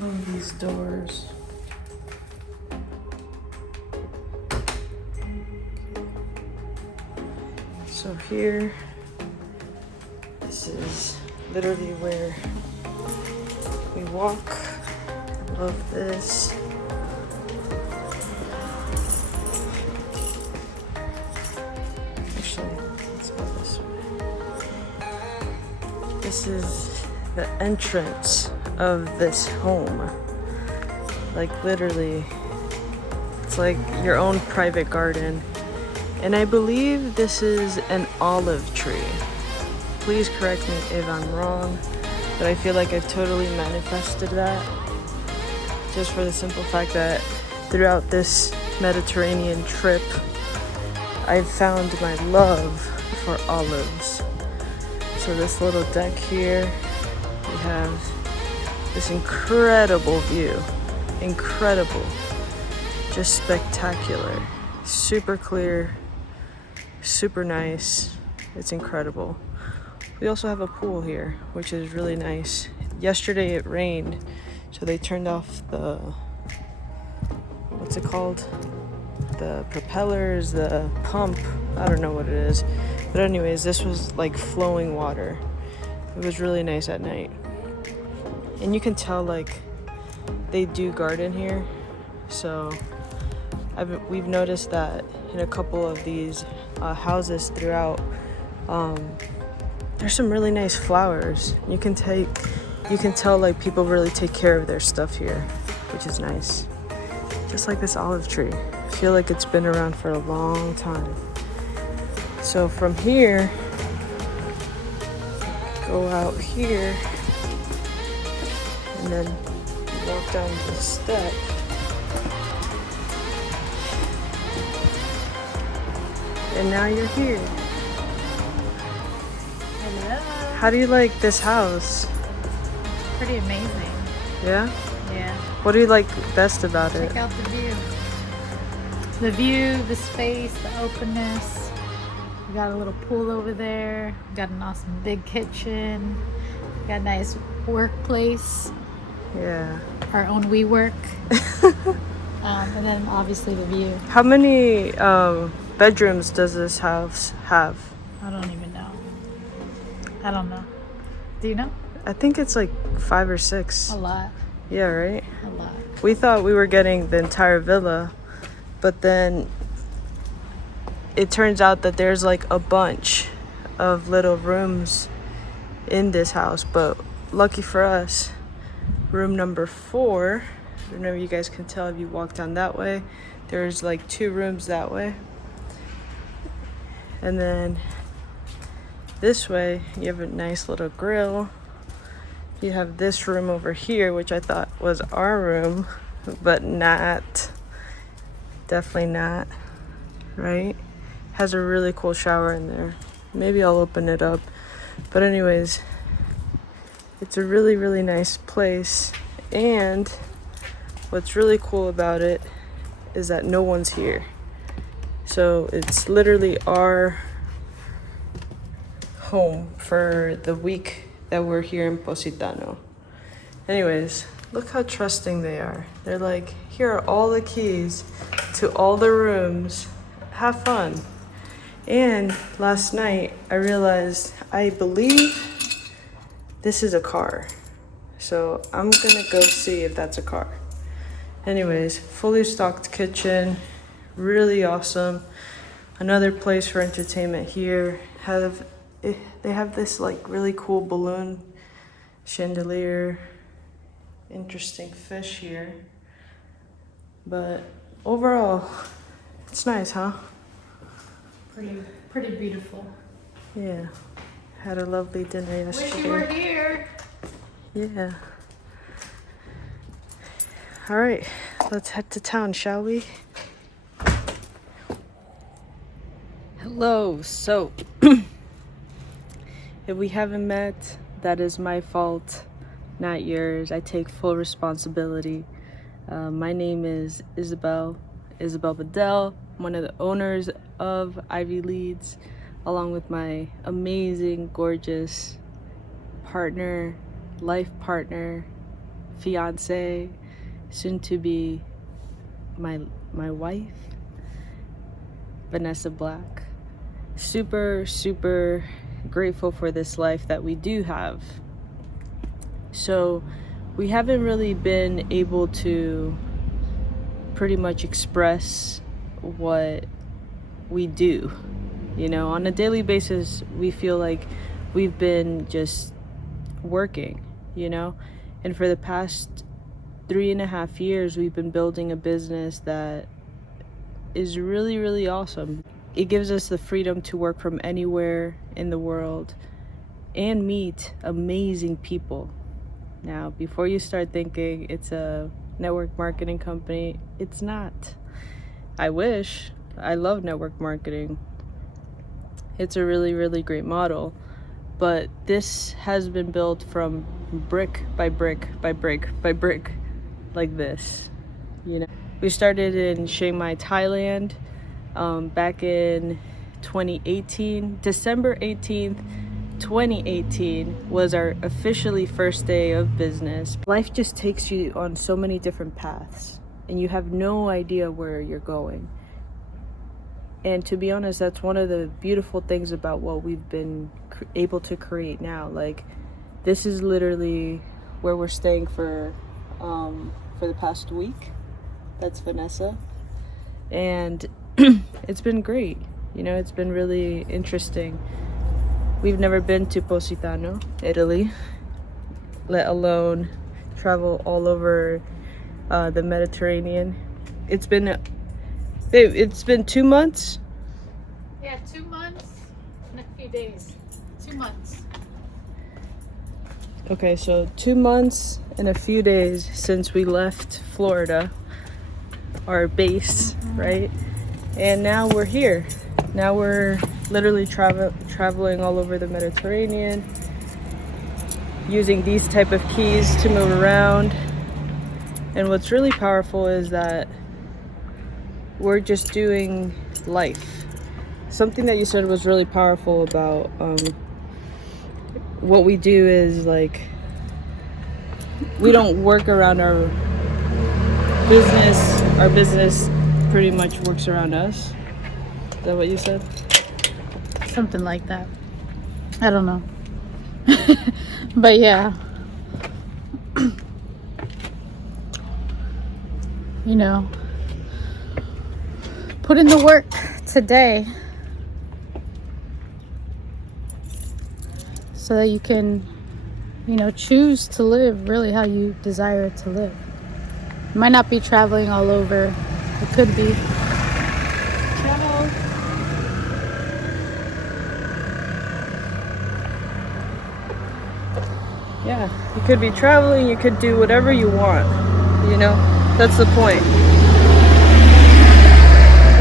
Love these doors. So here, this is literally where we walk. Love this. Actually, let's go this way. This is the entrance of this home. Like literally, it's like your own private garden. And I believe this is an olive tree. Please correct me if I'm wrong, but I feel like I've totally manifested that. Just for the simple fact that throughout this Mediterranean trip, I've found my love for olives. So this little deck here, we have this incredible view. Incredible. Just spectacular. Super clear. Super nice. It's incredible. We also have a pool here, which is really nice. Yesterday it rained, so they turned off the, what's it called? The propellers, the pump. I don't know what it is. But anyways, this was like flowing water. It was really nice at night. And you can tell like they do garden here. So we've noticed that in a couple of these houses throughout, there's some really nice flowers. You can tell like people really take care of their stuff here, which is nice. Just like this olive tree. I feel like it's been around for a long time. So from here, go out here, and then walk down this step. And now you're here. Hello. How do you like this house? Pretty amazing. Yeah? Yeah. What do you like best about it? Check out the view. The view, the space, the openness. We got a little pool over there. We got an awesome big kitchen. We got a nice workplace. Yeah. Our own WeWork. And then obviously the view. How many bedrooms does this house have? I don't even know. I don't know. Do you know? I think it's like 5 or 6. A lot. Yeah, right? A lot. We thought we were getting the entire villa, but then it turns out that there's like a bunch of little rooms in this house. But lucky for us, room number 4, I don't know if you guys can tell if you walk down that way, there's like 2 rooms that way. And then this way, you have a nice little grill. You have this room over here, which I thought was our room, but not. Definitely not, right? Has a really cool shower in there. Maybe I'll open it up. But anyways, it's a really, really nice place. And what's really cool about it is that no one's here. So it's literally our home for the week that we're here in Positano. Anyways, look how trusting they are. They're like, here are all the keys to all the rooms. Have fun. And last night I realized I believe this is a car. So I'm gonna go see if that's a car. Anyways, fully stocked kitchen, really awesome. Another place for entertainment here. They have this like really cool balloon chandelier. Interesting fish here. But overall, it's nice, huh? Pretty beautiful. Yeah. Had a lovely dinner yesterday. Wish you were here. Yeah. All right, let's head to town, shall we? Hello. So, if we haven't met, that is my fault, not yours. I take full responsibility. My name is Isabel Bedell. I'm one of the owners of Ivy Leads, along with my amazing, gorgeous partner, life partner, fiance, soon to be my wife, Vanessa Black. Super, super grateful for this life that we do have. So we haven't really been able to pretty much express what we do. You know, on a daily basis, we feel like we've been just working, you know? And for the past 3.5 years, we've been building a business that is really, really awesome. It gives us the freedom to work from anywhere in the world and meet amazing people. Now, before you start thinking it's a network marketing company, it's not. I wish. I love network marketing. It's a really, really great model. But this has been built from brick by brick by brick by brick, like this. You know, we started in Chiang Mai, Thailand, back in 2018. December 18th, 2018 was our officially first day of business. Life just takes you on so many different paths, and you have no idea where you're going. And to be honest, that's one of the beautiful things about what we've been able to create now. Like, this is literally where we're staying for the past week. That's Vanessa. And it's been great. You know, it's been really interesting. We've never been to Positano, Italy, let alone travel all over the Mediterranean. It's been 2 months. Yeah, 2 months and a few days. 2 months. Okay, so 2 months and a few days since we left Florida, our base, right? And now we're here. Now we're literally traveling all over the Mediterranean, using these type of keys to move around. And what's really powerful is that we're just doing life. Something that you said was really powerful about what we do is, like, we don't work around our business. Our business pretty much works around us. Is that what you said? Something like that. I don't know. But yeah. You know, put in the work today so that you can, you know, choose to live really how you desire to live. You might not be traveling all over. It could be. Ciao. Yeah, you could be traveling, you could do whatever you want, you know? That's the point.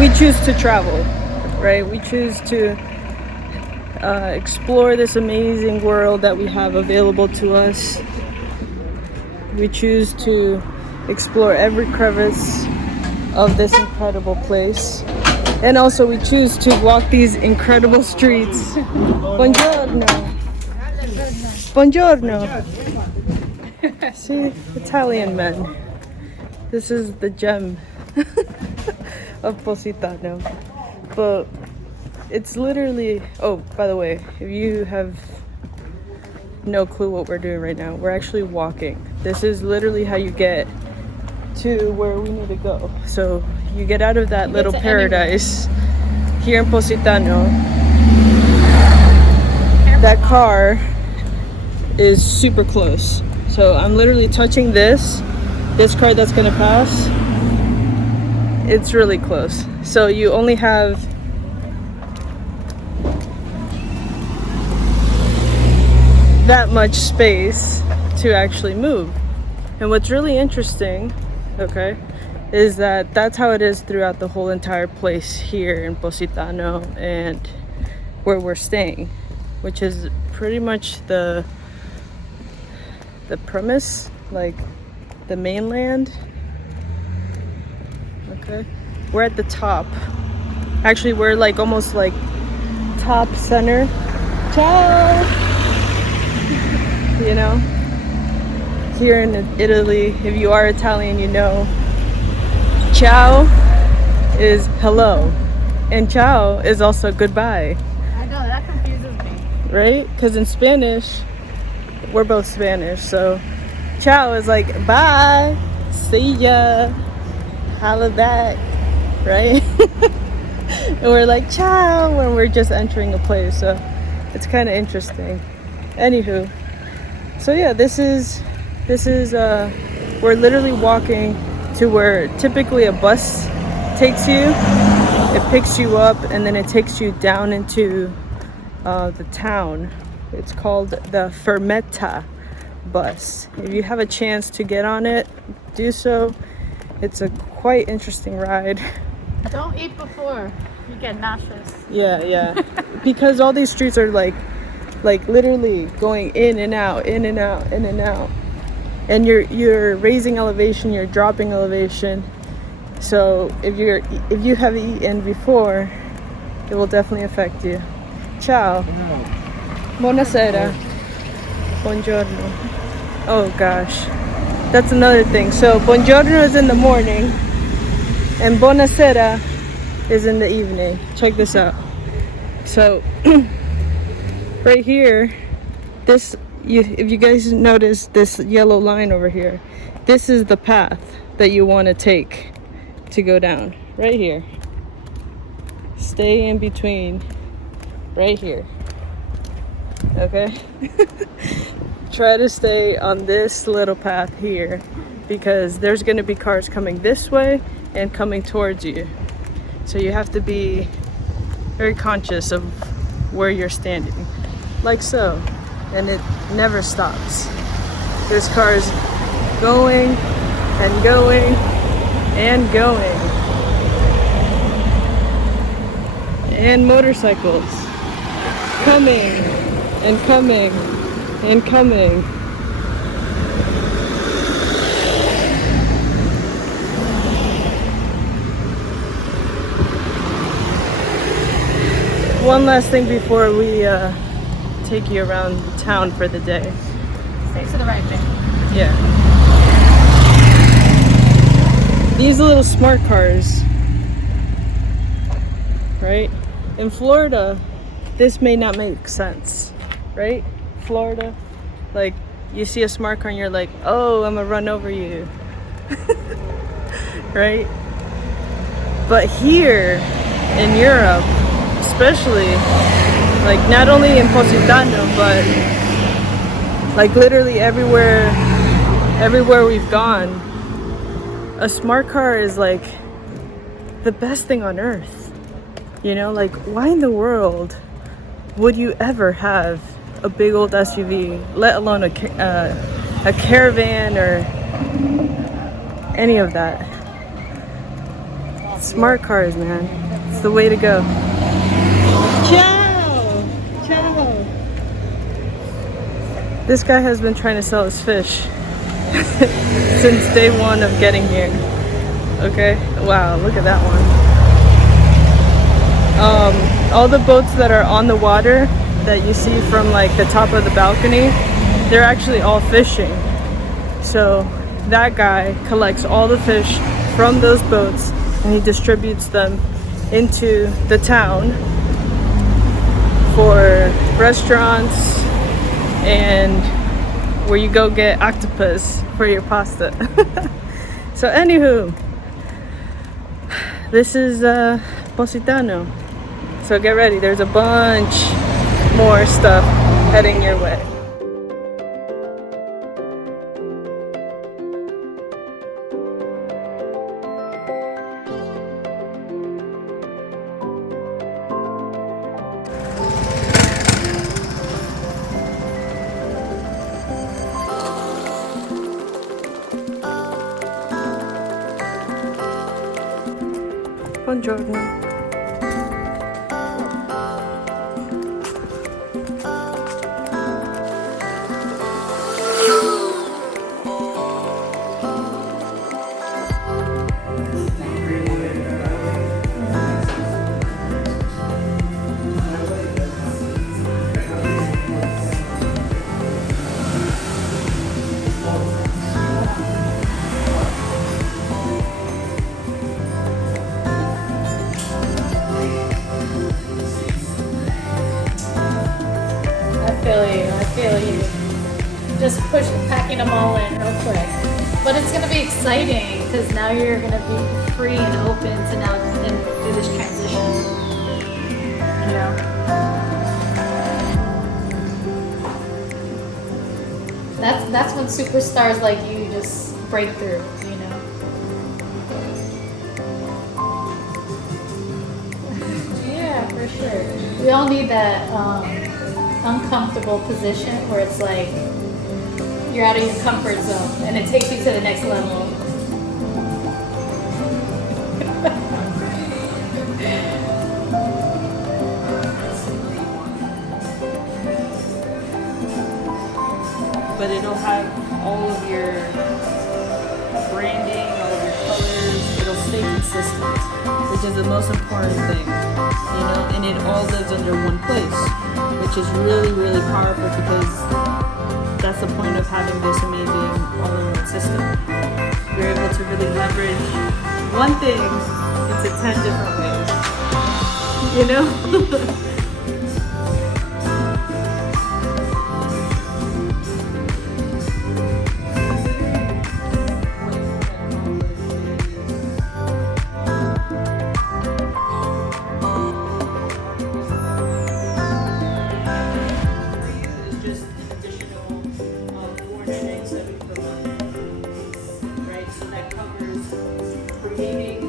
We choose to travel, right? We choose to explore this amazing world that we have available to us. We choose to explore every crevice of this incredible place. And also we choose to walk these incredible streets. Buongiorno. Buongiorno. See, Italian men. This is the gem of Positano. But it's literally, oh, by the way, if you have no clue what we're doing right now, we're actually walking. This is literally how you get to where we need to go. So you get out of that little paradise here in Positano. That car is super close. So I'm literally touching this car that's gonna pass. It's really close. So you only have that much space to actually move. And what's really interesting, okay, is that that's how it is throughout the whole entire place here in Positano and where we're staying, which is pretty much the premise, like the mainland. Okay, we're at the top. Actually, we're like almost like top center. Ciao. You know, here in Italy, if you are Italian, you know, ciao is hello, and ciao is also goodbye. I know, that confuses me. Right? Because in Spanish, we're both Spanish, so ciao is like bye, see ya, holla back, right? And we're like ciao when we're just entering a place, so it's kind of interesting. Anywho, so yeah, this is we're literally walking to where typically a bus takes you. It picks you up and then it takes you down into the town. It's called the Fermetta bus. If you have a chance to get on it, do so. It's a quite interesting ride. Don't eat before you get nauseous. Yeah. Because all these streets are like literally going in and out, in and out, in and out. And you're raising elevation, you're dropping elevation. So if you have eaten before, it will definitely affect you. Ciao. Buonasera. Buongiorno. Oh gosh. That's another thing. So buongiorno is in the morning and buonasera is in the evening. Check this out. So right here, if you guys notice this yellow line over here, this is the path that you want to take to go down. Right here. Stay in between. Right here. Okay? Try to stay on this little path here because there's going to be cars coming this way and coming towards you. So you have to be very conscious of where you're standing. Like so. And it never stops. There's cars going and going and going. And motorcycles coming and coming and coming. One last thing before we take you around town for the day. Stay to the right there. Yeah. These little smart cars, right? In Florida, this may not make sense, right? Florida, like you see a smart car and you're like, oh, I'm gonna run over you, right? But here in Europe, especially, like not only in Positano, but like literally everywhere we've gone, a smart car is like the best thing on earth. You know, like why in the world would you ever have a big old SUV, let alone a caravan or any of that? Smart cars, man. It's the way to go. Ciao! Ciao! This guy has been trying to sell his fish since day one of getting here. Okay? Wow, look at that one. All the boats that are on the water that you see from like the top of the balcony, they're actually all fishing. So that guy collects all the fish from those boats and he distributes them into the town for restaurants and where you go get octopus for your pasta. So anywho, this is Positano. So get ready, there's a bunch more stuff heading your way. Buongiorno. just packing them all in real quick. But it's gonna be exciting because now you're gonna be free and open to now and do this transition. You know? That's when superstars like you just break through, you know? Yeah, for sure. We all need that uncomfortable position where it's like you're out of your comfort zone and it takes you to the next level. But it'll have all of your branding, all of your colors. It'll stay consistent, which is the most important thing, you know. And it all lives under one place, which is really, really powerful because that's the point of having this amazing all-in-one system. You're able to really leverage one thing into 10 different ways, you know. Creating